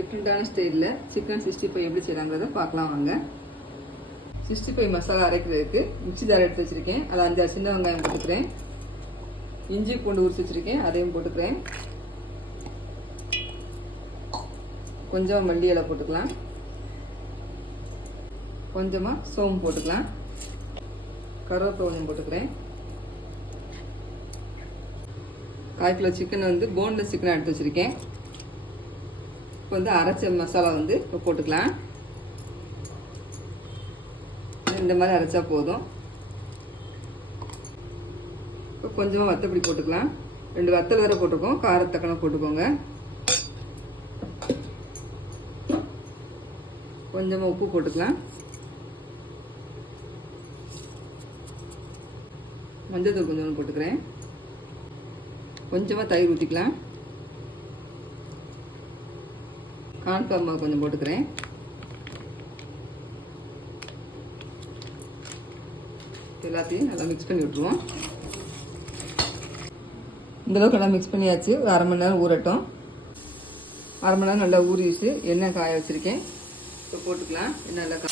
டிஃப்ரெண்ட்டான ஸ்டைலில் சிக்கன் 65 எப்படி செய்கிறாங்கிறத பார்க்கலாம் வாங்க. 65 மசாலா அரைக்கிறதுக்கு மிக்ஸி ஜார் எடுத்து வச்சுருக்கேன். அதை 5 சின்ன வெங்காயம் போட்டுக்கிறேன். இஞ்சி பூண்டு உரிச்சு வச்சுருக்கேன், அதையும் போட்டுக்கிறேன். கொஞ்சம் மல்லி இலை போட்டுக்கலாம். கொஞ்சமாக சோம்பு போட்டுக்கலாம். கருவேப்பிலை கொஞ்சம் போட்டுக்கிறேன். 1/4 கிலோ சிக்கன் வந்து போன்லெஸ் சிக்கனை எடுத்து வச்சுருக்கேன். இப்போ வந்து அரைச்ச மசாலா வந்து இப்போ போட்டுக்கலாம். இந்த மாதிரி அரைச்சா போதும். இப்போ கொஞ்சமாக வத்தப்பொடி போட்டுக்கலாம். 2 வத்தல் வேறு போட்டிருக்கோம், காரத்தக்கனை போட்டுக்கோங்க. கொஞ்சமாக உப்பு போட்டுக்கலாம். மஞ்சள் தூள் கொஞ்சம் போட்டுக்கிறேன். கொஞ்சமாக தயிர் ஊற்றிக்கலாம். கார்ன்ஃப்ளவர் மாவு கொஞ்சம் போட்டுக்கிறேன். எல்லாத்தையும் நல்லா மிக்ஸ் பண்ணி விட்டுருவோம். இந்தளவுக்கு நல்லா மிக்ஸ் பண்ணியாச்சு. ஒரு 1/2 மணி நேரம் ஊறட்டும். 1/2 மணி நேரம் நல்லா ஊறிச்சு. எண்ணெய் காய வச்சுருக்கேன். இப்போ போட்டுக்கலாம். எண்ணெய் நல்லா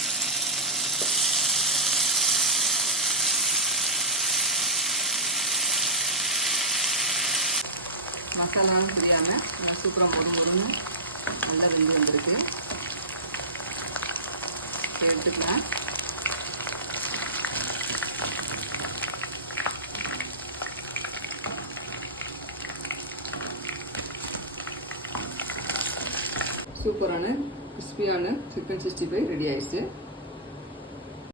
மசாலாவும் தெரியாமல் நல்லா சூப்பராக பொறுன்னு நல்லா வெந்து வந்துருக்கு. எடுத்துக்கலாம். சூப்பரான கிறிஸ்பியான சிக்கன் 65 ரெடி ஆயிடுச்சு.